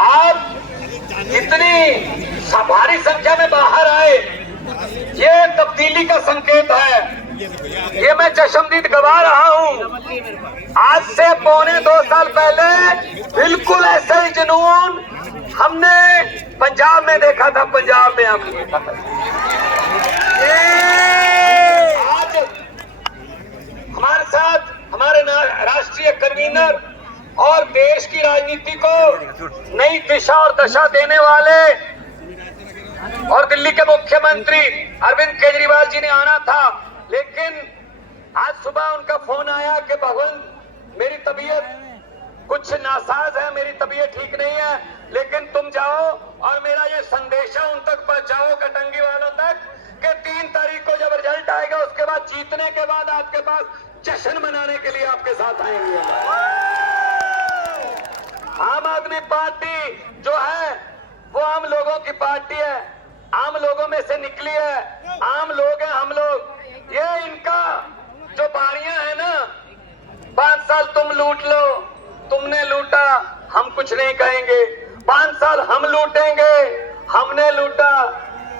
आप इतनी भारी संख्या में बाहर आए, ये तब्दीली का संकेत है। ये मैं चश्मदीद गवा रहा हूँ। आज से 2.25 साल पहले बिल्कुल ऐसा ही जुनून हमने पंजाब में देखा था। पंजाब में हमने देखा था। आज हमारे साथ हमारे राष्ट्रीय कन्वीनर और देश की राजनीति को नई दिशा और दशा देने वाले और दिल्ली के मुख्यमंत्री अरविंद केजरीवाल जी ने आना था, लेकिन आज सुबह उनका फोन आया कि भगवंत मेरी तबीयत कुछ नासाज है, मेरी तबीयत ठीक नहीं है, लेकिन तुम जाओ और मेरा ये संदेशा उन तक पहुंचाओ कटंगी वालों तक कि 3 तारीख को जब रिजल्ट आएगा उसके बाद जीतने के बाद आपके पास जश्न मनाने के लिए आपके साथ आएंगे। आम आदमी पार्टी जो है वो आम लोगों की पार्टी है, आम लोगों में से निकली है, आम लोग हैं हम लोग। ये इनका जो बारियां है ना, 5 साल तुम लूट लो, तुमने लूटा, हम कुछ नहीं कहेंगे। 5 साल हम लूटेंगे, हमने लूटा,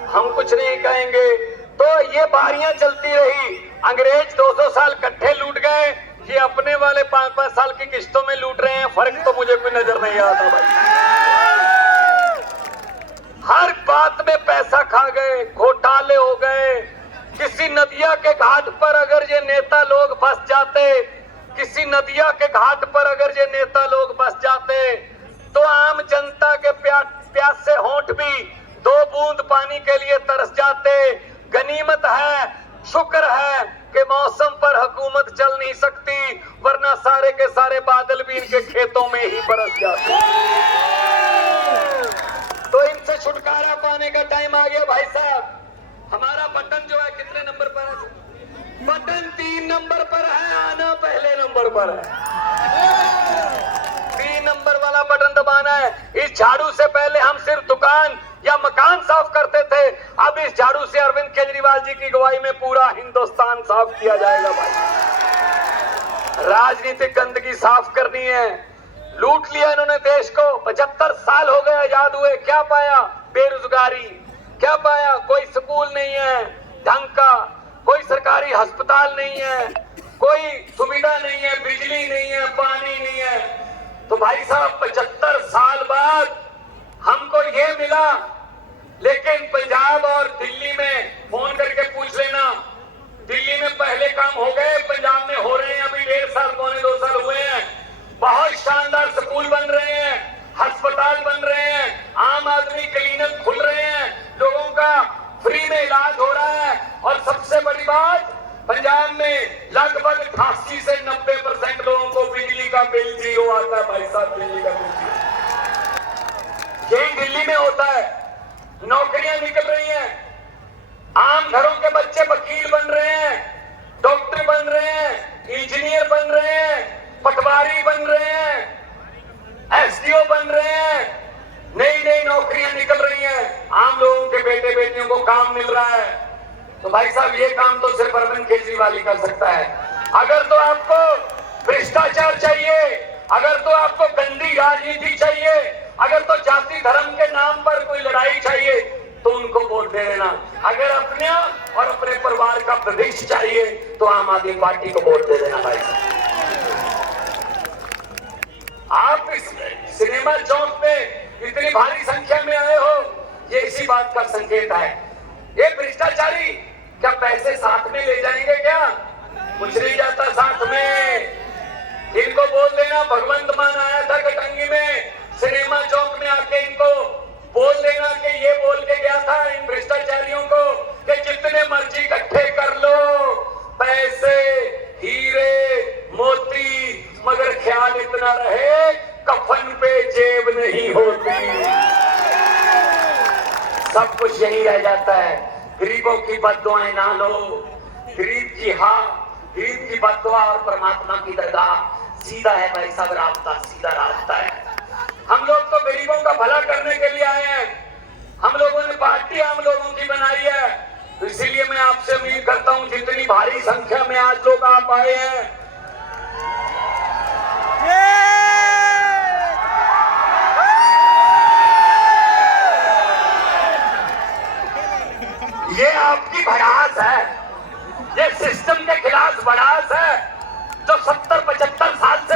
हम कुछ नहीं कहेंगे। तो ये बारियां चलती रही। अंग्रेज 200 साल इकट्ठे लूट गए, ये अपने वाले 5-5 साल की किस्तों में लूट रहे हैं। फर्क तो मुझे कोई नजर नहीं आता भाई। हर बात में पैसा खा गए, घोटाले हो गए। किसी नदिया के घाट पर अगर ये नेता लोग बस जाते, किसी नदिया के घाट पर अगर ये नेता लोग बस जाते तो आम जनता के प्यास से होंठ भी 2 बूंद पानी के लिए तरस जाते। गनीमत है, शुक्र है कि मौसम पर हुकूमत चल नहीं सकती, वरना सारे के सारे बादल भी इनके खेतों में ही बरस जाते। तो इनसे छुटकारा पाने का टाइम आ गया भाई साहब। हमारा बटन जो है कितने नंबर पर है? बटन 3 नंबर पर है, आना पहले नंबर पर है। 3 नंबर वाला बटन दबाना है। इस झाड़ू से पहले हम सिर्फ दुकान या मकान साफ करते थे, अब इस झाड़ू से अरविंद केजरीवाल जी की अगुवाई में पूरा हिंदुस्तान साफ किया जाएगा भाई। राजनीतिक गंदगी साफ करनी है। लूट लिया इन्होंने देश को। 75 साल हो गए आजाद हुए, क्या पाया? बेरोजगारी। क्या पाया? कोई स्कूल नहीं है ढंग का, कोई सरकारी अस्पताल नहीं है, कोई सुविधा नहीं है, बिजली नहीं है, पानी नहीं है। तो भाई साहब 75 साल बाद हमको ये मिला। लेकिन पंजाब और दिल्ली में फोन करके पूछ लेना, दिल्ली में पहले काम हो गए, पंजाब में हो रहे हैं अभी 1.5 साल 2.25 साल हुए हैं। बहुत शानदार स्कूल बन रहे हैं, अस्पताल बन रहे हैं, आम आदमी क्लिनिक खुल रहे हैं, लोगों का फ्री में इलाज हो रहा है। और सबसे बड़ी बात, पंजाब में लगभग 88 से 90% लोगों को बिजली का बिल 0 आता है भाई साहब। बिजली का बिल यही दिल्ली में होता है। नौकरियां निकल रही हैं, आम घरों के बच्चे वकील बन रहे हैं, डॉक्टर बन रहे हैं, इंजीनियर बन रहे हैं, पटवारी बन रहे हैं, एसडीओ बन रहे हैं। नई नई नौकरियां निकल रही हैं, आम लोगों के बेटे बेटियों को काम मिल रहा है। तो भाई साहब ये काम तो सिर्फ अरविंद केजरीवाल ही कर सकता है। अगर तो आपको भ्रष्टाचार चाहिए, अगर तो आपको गंदी राजनीति चाहिए, अगर तो जाति धर्म के नाम पर कोई लड़ाई चाहिए तो उनको वोट दे देना। अगर अपने और अपने परिवार का भविष्य चाहिए तो आम आदमी पार्टी को वोट दे देना भाई साहब। आप इस सिनेमा चौक पे इतनी भारी संख्या में आए हो, ये इसी बात का संकेत है। ये भ्रष्टाचारी क्या पैसे साथ में ले जाएंगे? क्या कुछ नहीं जाता साथ में। इनको बोल देना भगवंत मान आया था कटंगी में, सिनेमा चौक में आके इनको बोल देना कि ये बोल के गया था इन भ्रष्टाचारियों को कि जितने मर्जी इकट्ठे कर लो, पैसे, हीरे, मोती, मगर ख्याल इतना रहे कफन पे जेब नहीं होती। सब कुछ यही रह जाता है। गरीबों की बद्दुआएं ना लो। गरीब की बद्दुआ और परमात्मा की दरगाह सीधा है भाई साहब, रास्ता सीधा रास्ता है। हम लोग तो गरीबों का भला करने के लिए आए हैं। हम लोगों ने पार्टी आम लोगों की बनाई है। तो इसीलिए मैं आपसे उम्मीद करता हूं जितनी भारी संख्या में आज लोग आप आए हैं,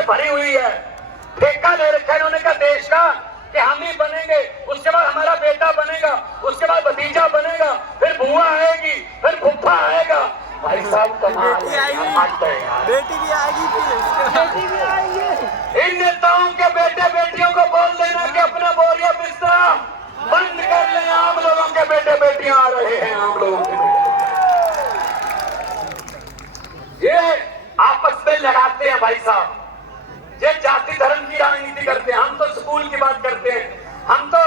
भरी हुई है। ठेका ले रखा है इन्होंने का देश का कि हम ही बनेंगे, उसके बाद हमारा बेटा बनेगा, उसके बाद भतीजा बनेगा, फिर बुआ आएगी, फिर फुफ्फा आएगा। भाई साहब कमाल है, बेटी भी आएगी, बेटी भी आएगी। इन नेताओं के बेटे बेटियों को बोल देना कि अपना बोरिया बिस्तरा बंद कर लें। आम लोगों के बेटे बेटियां आ रहे हैं, आम लोगों के बेटे ये आपस में लड़ाते हैं भाई साहब। ये जाति धर्म की राजनीति करते हैं। हम तो स्कूल की बात करते हैं, हम तो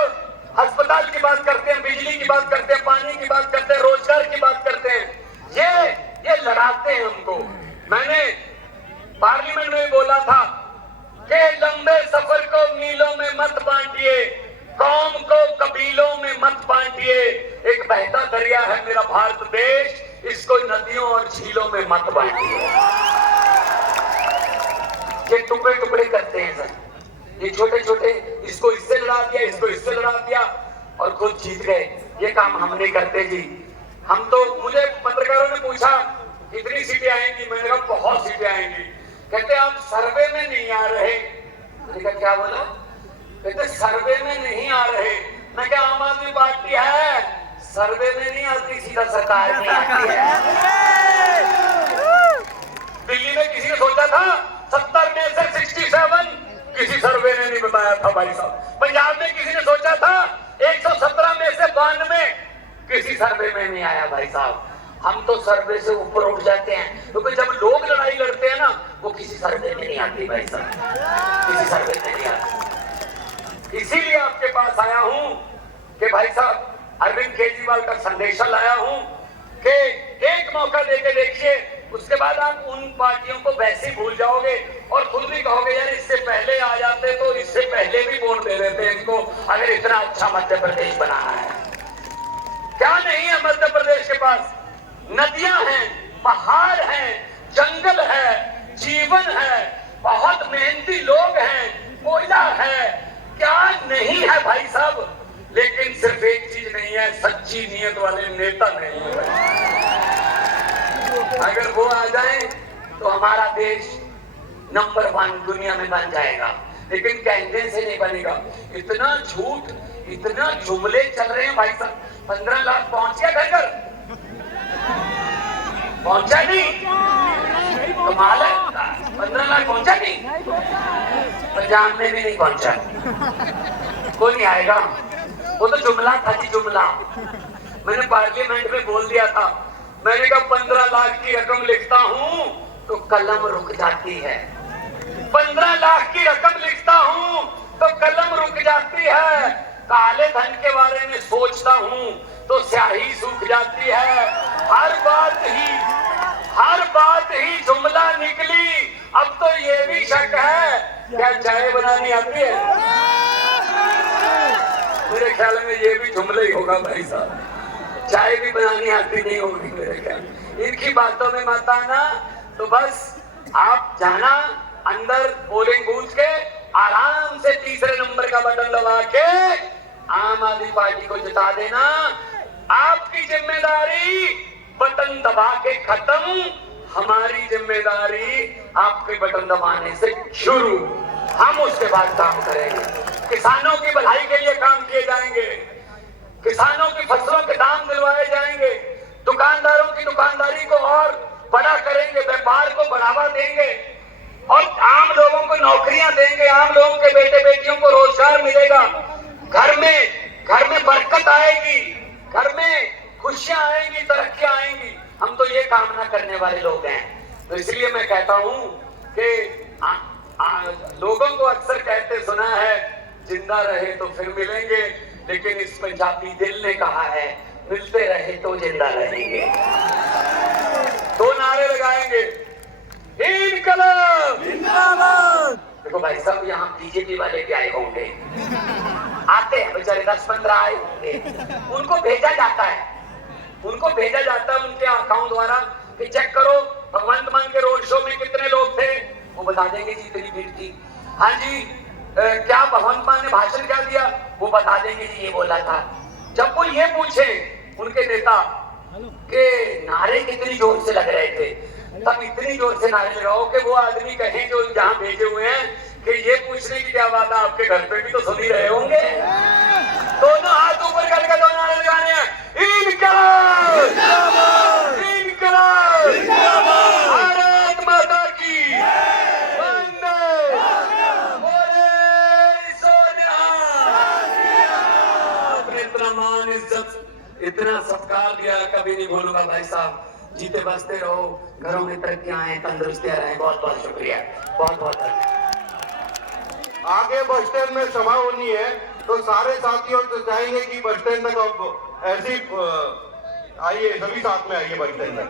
अस्पताल की बात करते हैं, बिजली की बात करते हैं, पानी की बात करते हैं, रोजगार की बात करते हैं। ये लड़ाते हैं हमको। मैंने पार्लियामेंट में बोला था कि लंबे सफर को मीलों में मत बांटिए, कौम को कबीलों में मत बांटिए। एक बहता दरिया है मेरा भारत देश, इसको नदियों और झीलों में मत बांटिए। ये टुकड़े टुकड़े करते हैं सर, ये छोटे छोटे, इसको इससे लड़ा दिया, इसको इससे लड़ा दिया और खुद जीत गए। ये काम हम नहीं करते जी। हम तो, मुझे पत्रकारों ने पूछा कितनी सीटें आएंगी, मैंने कहा बहुत सीटें आएंगी। कहते आप सर्वे में नहीं आ रहे। मैंने कहा क्या बोला? कहते सर्वे में नहीं आ रहे। मैं क्या आम आदमी पार्टी है, सर्वे में नहीं आती, सीधा सरकार में आती है। दिल्ली में किसी ने सोचा था 70 में से 67, किसी सर्वे ने नहीं बताया था भाई साहब। पंजाब में किसी ने सोचा था 117 में से 92, किसी सर्वे में नहीं आया भाई साहब। हम तो सर्वे से ऊपर उठ जाते हैं, क्योंकि जब लोग लड़ाई लड़ते हैं ना, वो किसी सर्वे में नहीं आती भाई साहब, किसी सर्वे में नहीं आती। इसीलिए आपके पास आया हूं कि भाई साहब अरविंद केजरीवाल का संदेशा लाया हूं कि एक मौका देके देखिए, उसके बाद आप उन पार्टियों को वैसे ही भूल जाओगे और खुद भी कहोगे यार इससे पहले आ जाते तो इससे पहले भी वोट दे देते इनको, अगर इतना अच्छा मध्य प्रदेश बनाना है। क्या नहीं है मध्य प्रदेश के पास? नदियां हैं, पहाड़ हैं, जंगल है, जीवन है, बहुत मेहनती लोग हैं, कोयला है, क्या नहीं है भाई साहब। लेकिन सिर्फ एक चीज नहीं है, सच्ची नीयत वाले नेता नहीं है। अगर वो आ जाए तो हमारा देश नंबर 1 दुनिया में बन जाएगा, लेकिन कहने से नहीं बनेगा। इतना झूठ, इतना जुमले चल रहे हैं भाई साहब। 15 लाख पहुंच गया घर घर, पहुंचा नहीं, कमाल है। 15 लाख पहुंचा नहीं, पंजाब में भी नहीं पहुंचा। वो नहीं आएगा, वो तो जुमला था जी, जुमला। मैंने पार्लियामेंट में बोल दिया था, मैंने कहा 15 लाख की रकम लिखता हूं तो कलम रुक जाती है। 15 लाख की रकम लिखता हूं तो कलम रुक जाती है। काले धन के बारे में सोचता हूं तो स्याही सूख जाती है। हर बात ही जुमला निकली। अब तो ये भी शक है, क्या चाय बनानी आती है? मेरे ख्याल में ये भी जुमला ही होगा भाई साहब। चाय भी बनानी आती नहीं होगी मेरे ख्याल। इनकी बातों में मत आना। तो बस आप जाना अंदर पोलिंग बूथ के, आराम से तीसरे नंबर का बटन दबा के आम आदमी पार्टी को जिता देना। आपकी जिम्मेदारी बटन दबा के खत्म, हमारी जिम्मेदारी आपके बटन दबाने से शुरू। हम उसके बाद काम करेंगे। किसानों की भलाई के लिए काम किए जाएंगे, किसानों की फसलों के दाम दिलवाए जाएंगे, दुकानदारों की दुकानदारी को और बड़ा करेंगे, व्यापार को बढ़ावा देंगे और आम लोगों को नौकरियां देंगे। आम लोगों के बेटे बेटियों को रोजगार मिलेगा, घर में बरकत आएगी, घर में खुशियां आएंगी, तरक्कियां आएंगी। हम तो ये कामना करने वाले लोग हैं। तो इसलिए मैं कहता हूं कि लोगों को अक्सर कहते सुना है, जिंदा रहे तो फिर मिलेंगे, लेकिन इस पंजाबी दिल ने कहा है, मिलते रहे तो जिंदा रहेंगे। 2 नारे लगाएंगे, इनकलाब जिंदाबाद। देखो भाई साहब, यहाँ बीजेपी वाले भी आए होंगे, आते हैं बेचारे, 10-15 आए होंगे। उनको भेजा जाता है उनके अकाउंट द्वारा कि चेक करो भगवंत मान के रोड शो में कितने लोग थे। वो बता देंगे जी इतनी भीड़ थी। हाँ जी, क्या भगवंत मान ने भाषण क्या दिया, वो बता देंगे जी ये बोला था। जब वो ये पूछे उनके नेता के नारे कितनी जोर से लग रहे थे, तब इतनी जोर से नारे लगाओ कि वो आदमी कहें जो जहाँ भेजे हुए हैं कि ये पूछने की क्या बात है, आपके घर पे भी तो सुन ही रहे होंगे। दोनों हाथ ऊपर करके दो नारे लगाने हैं, इनकलाब इनकलाब, भारत माता की वंदे, बोले सोनिहाल। आपने इतना मान इज्जत इतना सत्कार दिया, कभी नहीं भूलूंगा भाई साहब। जीते बसते रहो, घरों में तरक्कियां आए, तंदुरुस्तियां रहे। बहुत बहुत शुक्रिया, बहुत बहुत धन्यवाद। आगे बस स्टैंड में सभा होनी है तो सारे साथियों तो चाहेंगे कि बस स्टैंड तक अब ऐसी आइए, सभी साथ में आइए बस स्टैंड तक।